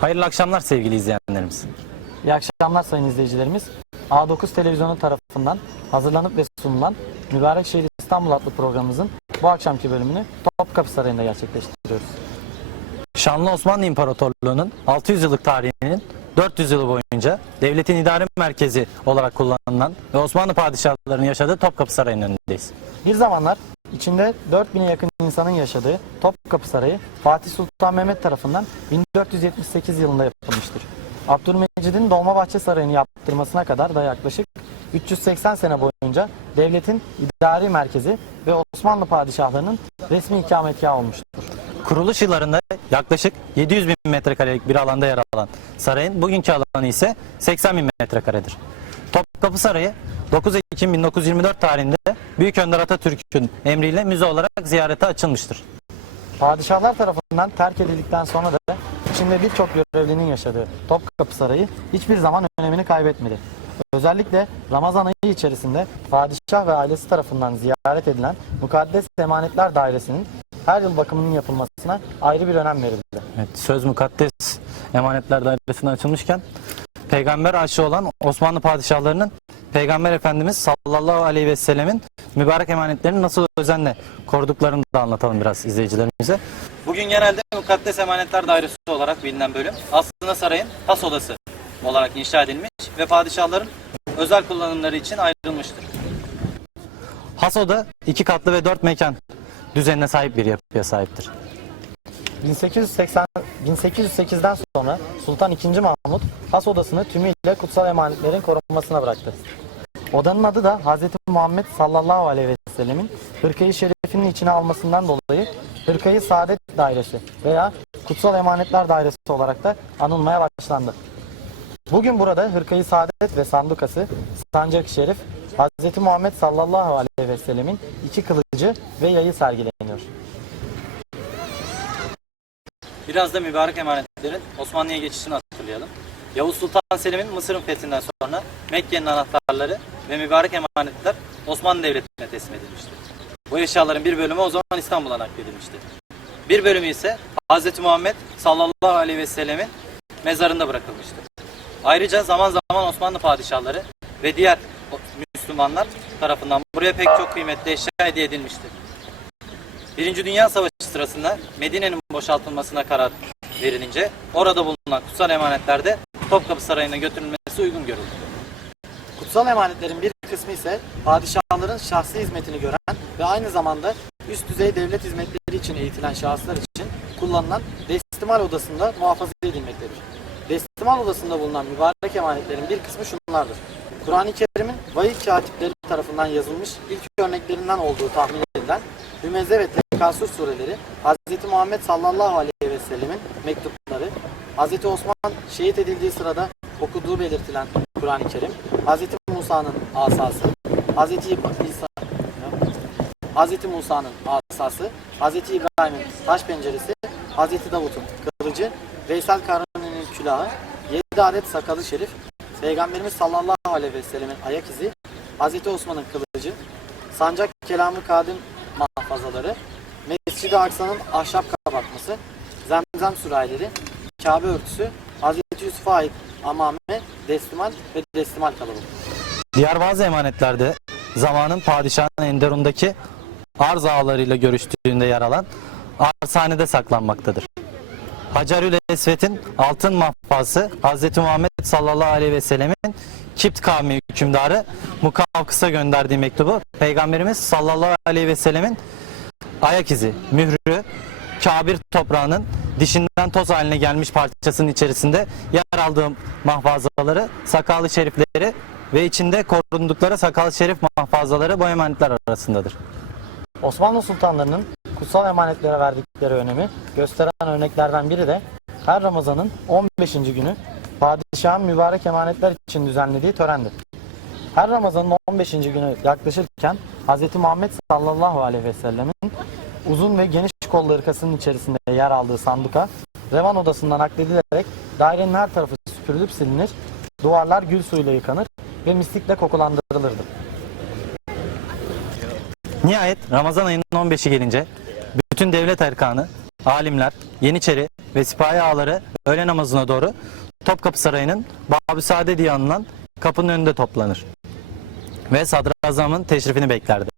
Hayırlı akşamlar sevgili izleyenlerimiz. İyi akşamlar sayın izleyicilerimiz. A9 televizyonu tarafından hazırlanıp ve sunulan Mübarek Şehir İstanbul adlı programımızın bu akşamki bölümünü Topkapı Sarayı'nda gerçekleştiriyoruz. Şanlı Osmanlı İmparatorluğu'nun 600 yıllık tarihinin 400 yılı boyunca devletin idare merkezi olarak kullanılan ve Osmanlı padişahlarının yaşadığı Topkapı Sarayı'nın önündeyiz. Bir zamanlar içinde 4000'e yakın insanın yaşadığı Topkapı Sarayı Fatih Sultan Mehmet tarafından 1478 yılında yapılmıştır. Abdülmecid'in Dolmabahçe Sarayı'nı yaptırmasına kadar da yaklaşık 380 sene boyunca devletin idari merkezi ve Osmanlı padişahlarının resmi ikametgahı olmuştur. Kuruluş yıllarında yaklaşık 700 bin metrekarelik bir alanda yer alan sarayın bugünkü alanı ise 80 bin metrekaredir. Topkapı Sarayı 9 Ekim 1924 tarihinde Büyük Önder Atatürk'ün emriyle müze olarak ziyarete açılmıştır. Padişahlar tarafından terk edildikten sonra da içinde birçok görevlinin yaşadığı Topkapı Sarayı hiçbir zaman önemini kaybetmedi. Özellikle Ramazan ayı içerisinde padişah ve ailesi tarafından ziyaret edilen Mukaddes Emanetler Dairesi'nin her yıl bakımının yapılmasına ayrı bir önem verildi. Evet, söz mukaddes emanetler dairesine açılmışken peygamber aşığı olan Osmanlı padişahlarının Peygamber Efendimiz sallallahu aleyhi ve sellemin mübarek emanetlerini nasıl özenle koruduklarını da anlatalım biraz izleyicilerimize. Bugün genelde Mukaddes Emanetler Dairesi olarak bilinen bölüm aslında sarayın has odası olarak inşa edilmiş ve padişahların özel kullanımları için ayrılmıştır. Has oda iki katlı ve dört mekan düzenine sahip bir yapıya sahiptir. 1880 1808'den sonra Sultan II. Mahmut has odasını tümüyle kutsal emanetlerin korunmasına bıraktı. Odanın adı da Hz. Muhammed sallallahu aleyhi ve sellemin hırkayı şerefinin içine almasından dolayı Hırkayı Saadet Dairesi veya Kutsal Emanetler Dairesi olarak da anılmaya başlandı. Bugün burada Hırkayı Saadet ve Sandukası, Sancak-ı Şerif, Hz. Muhammed sallallahu aleyhi ve sellemin iki kılıcı ve yayı sergileniyor. Biraz da mübarek emanetlerin Osmanlı'ya geçişini hatırlayalım. Yavuz Sultan Selim'in Mısır'ın fethinden sonra Mekke'nin anahtarları ve mübarek emanetler Osmanlı Devleti'ne teslim edilmiştir. Bu eşyaların bir bölümü o zaman İstanbul'a nakledilmiştir. Bir bölümü ise Hz. Muhammed sallallahu aleyhi ve sellemin mezarında bırakılmıştır. Ayrıca zaman zaman Osmanlı padişahları ve diğer Müslümanlar tarafından buraya pek çok kıymetli eşya hediye edilmiştir. Birinci Dünya Savaşı sırasında Medine'nin boşaltılmasına karar verilince orada bulunan kutsal emanetlerde Topkapı Sarayı'na götürülmesi uygun görüldü. Kutsal emanetlerin bir kısmı ise padişahların şahsi hizmetini gören ve aynı zamanda üst düzey devlet hizmetleri için eğitilen şahıslar için kullanılan destimal odasında muhafaza edilmektedir. Destimal odasında bulunan mübarek emanetlerin bir kısmı şunlardır. Kur'an-ı Kerim'in vahiy katipleri tarafından yazılmış ilk örneklerinden olduğu tahmin edilen Hümeze ve Tekasür sureleri, Hz. Muhammed sallallahu aleyhi ve sellemin mektupları, Hz. Osman şehit edildiği sırada okuduğu belirtilen Kur'an-ı Kerim, Hz. Musa'nın asası, Hz. İsa, Hz. Musa'nın asası, Hz. İbrahim'in taş penceresi, Hz. Davut'un kılıcı, Veysel Karani'nin külahı, 7 adet sakalı şerif, Peygamberimiz sallallahu aleyhi ve sellemin ayak izi, Hz. Osman'ın kılıcı, sancak kelamı kadim mahfazaları, Mescid-i Aksa'nın ahşap kapatması, zemzem sürahileri, Kabe örtüsü, Hz. Yusuf'a ait amame, destimal ve destimal kalıbı. Diğer bazı emanetlerde zamanın padişahın enderundaki arz ağalarıyla görüştüğünde yer alan arshanede saklanmaktadır. Hacerül Esvet'in altın mahfası Hz. Muhammed sallallahu aleyhi ve sellemin Kipt kavmi hükümdarı Mukavkıs'a gönderdiği mektubu Peygamberimiz sallallahu aleyhi ve sellemin ayak izi, mührü, Kabir toprağının dişinden toz haline gelmiş parçasının içerisinde yer aldığı mahfazaları, sakallı şerifleri ve içinde korundukları sakallı şerif mahfazaları bu emanetler arasındadır. Osmanlı sultanlarının kutsal emanetlere verdikleri önemi gösteren örneklerden biri de her Ramazan'ın 15. günü padişahın mübarek emanetler için düzenlediği törendir. Her Ramazan'ın 15. günü yaklaşırken Hz. Muhammed sallallahu aleyhi ve sellemin uzun ve geniş kollu ırkasının içerisinde yer aldığı sanduka revan odasından nakledilerek dairenin her tarafı süpürülüp silinir, duvarlar gül suyuyla yıkanır ve mislikle kokulandırılırdı. Nihayet Ramazan ayının 15'i gelince bütün devlet erkanı, alimler, Yeniçeri ve sipahi ağaları öğle namazına doğru Topkapı Sarayı'nın Babü Sade diye anılan kapının önünde toplanır. Ve Sadrazam'ın teşrifini beklerdi.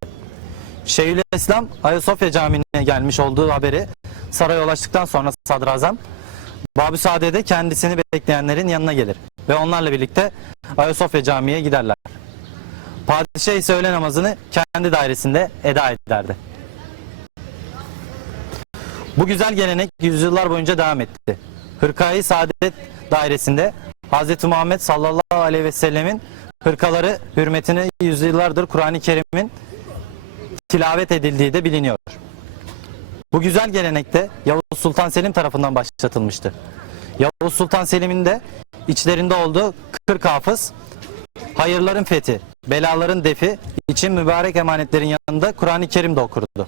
Şeyhülislam Ayasofya Camii'ne gelmiş olduğu haberi saraya ulaştıktan sonra Sadrazam Babü Sade'de kendisini bekleyenlerin yanına gelir ve onlarla birlikte Ayasofya Camii'ye giderler. Padişah ise öğle namazını kendi dairesinde eda ederdi. Bu güzel gelenek yüzyıllar boyunca devam etti. Hırkayı Saadet dairesinde Hz. Muhammed sallallahu aleyhi ve sellemin hırkaları hürmetine yüzyıllardır Kur'an-ı Kerim'in tilavet edildiği de biliniyor. Bu güzel gelenekte Yavuz Sultan Selim tarafından başlatılmıştı. Yavuz Sultan Selim'in de içlerinde olduğu 40 hafız hayırların fethi, belaların defi için mübarek emanetlerin yanında Kur'an-ı Kerim de okurdu.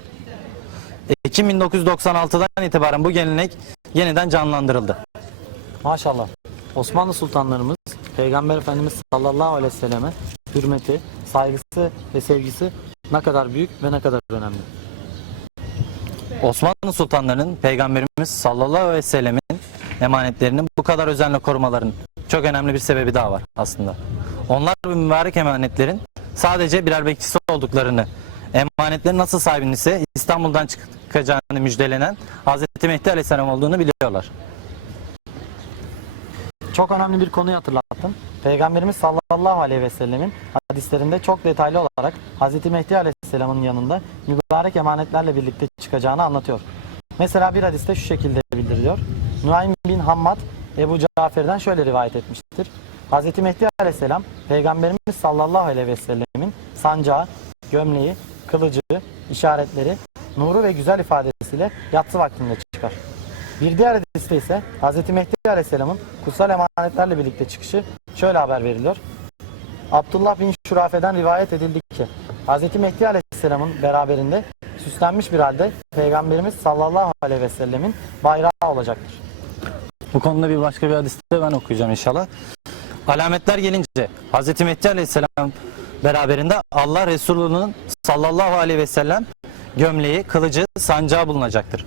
Ekim 1996'dan itibaren bu gelenek yeniden canlandırıldı. Maşallah. Osmanlı sultanlarımız Peygamber Efendimiz sallallahu aleyhi ve selleme hürmeti, saygısı ve sevgisi ne kadar büyük ve ne kadar önemli. Osmanlı sultanlarının Peygamberimiz sallallahu aleyhi ve sellemin emanetlerini bu kadar özenle korumaların çok önemli bir sebebi daha var aslında. Onlar bu mübarek emanetlerin sadece birer bekçisi olduklarını, emanetlerin nasıl sahibinin ise İstanbul'dan çıkacağını müjdelenen Hz. Mehdi Aleyhisselam olduğunu biliyorlar. Çok önemli bir konuyu hatırlattın. Peygamberimiz sallallahu aleyhi ve sellemin hadislerinde çok detaylı olarak Hz. Mehdi aleyhisselamın yanında mübarek emanetlerle birlikte çıkacağını anlatıyor. Mesela bir hadiste şu şekilde bildiriliyor. Nuaym bin Hammad Ebu Cafer'den şöyle rivayet etmiştir. Hz. Mehdi aleyhisselam Peygamberimiz sallallahu aleyhi ve sellemin sancağı, gömleği, kılıcı, işaretleri, nuru ve güzel ifadesiyle yatsı vaktinde çıkar. Bir diğer hadiste ise Hz. Mehdi Aleyhisselam'ın kutsal emanetlerle birlikte çıkışı şöyle haber veriliyor. Abdullah bin Şurafe'den rivayet edildi ki Hz. Mehdi Aleyhisselam'ın beraberinde süslenmiş bir halde Peygamberimiz sallallahu aleyhi ve sellemin bayrağı olacaktır. Bu konuda bir başka bir hadiste ben okuyacağım inşallah. Alametler gelince Hz. Mehdi Aleyhisselam beraberinde Allah Resulü'nün sallallahu aleyhi ve sellem gömleği, kılıcı, sancağı bulunacaktır.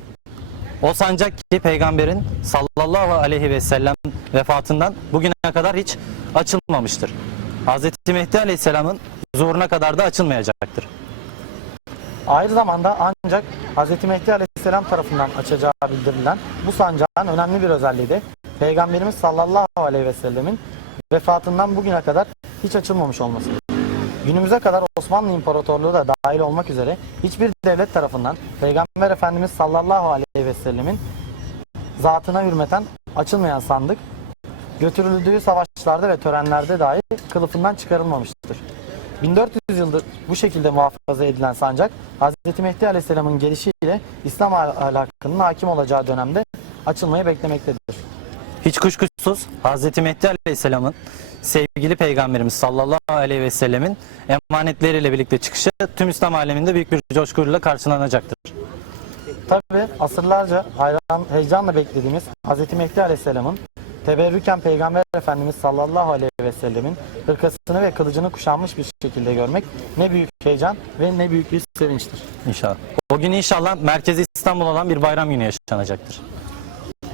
O sancak ki peygamberin sallallahu aleyhi ve sellem vefatından bugüne kadar hiç açılmamıştır. Hz. Mehdi Aleyhisselam'ın zuhuruna kadar da açılmayacaktır. Aynı zamanda ancak Hz. Mehdi Aleyhisselam tarafından açacağı bildirilen bu sancağın önemli bir özelliği de Peygamberimiz sallallahu aleyhi ve sellemin vefatından bugüne kadar hiç açılmamış olması. Günümüze kadar Osmanlı İmparatorluğu da dahil olmak üzere hiçbir devlet tarafından Peygamber Efendimiz sallallahu aleyhi ve sellemin zatına hürmeten açılmayan sandık götürüldüğü savaşlarda ve törenlerde dahi kılıfından çıkarılmamıştır. 1400 yıldır bu şekilde muhafaza edilen sancak Hz. Mehdi Aleyhisselam'ın gelişiyle İslam ahlakının hakim olacağı dönemde açılmayı beklemektedir. Hiç kuşkusuz Hz. Mehdi Aleyhisselam'ın sevgili Peygamberimiz sallallahu aleyhi ve sellemin emanetleriyle birlikte çıkışı tüm İslam aleminde büyük bir coşkuyla karşılanacaktır. Tabi asırlarca hayran, heyecanla beklediğimiz Hz. Mehdi Aleyhisselam'ın teberrüken Peygamber Efendimiz sallallahu aleyhi ve sellemin hırkasını ve kılıcını kuşanmış bir şekilde görmek ne büyük heyecan ve ne büyük bir sevinçtir. İnşallah. O gün inşallah merkezi İstanbul olan bir bayram günü yaşanacaktır.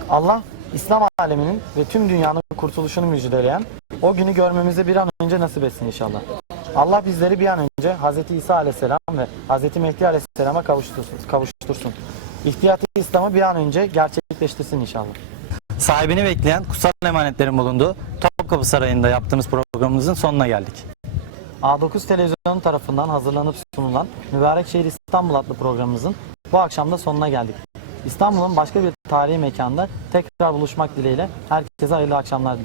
Allah İslam aleminin ve tüm dünyanın kurtuluşunu müjdeleyen o günü görmemizi bir an önce nasip etsin inşallah. Allah bizleri bir an önce Hz. İsa aleyhisselam ve Hz. Mehdi aleyhisselama kavuştursun. kavuştursun. İhtiyatı İslam'ı bir an önce gerçekleştirsin inşallah. Sahibini bekleyen kutsal emanetlerin bulunduğu Topkapı Sarayı'nda yaptığımız programımızın sonuna geldik. A9 Televizyon tarafından hazırlanıp sunulan Mübarek Şehir İstanbul adlı programımızın bu akşam da sonuna geldik. İstanbul'un başka bir tarihi mekanda tekrar buluşmak dileğiyle herkese hayırlı akşamlar.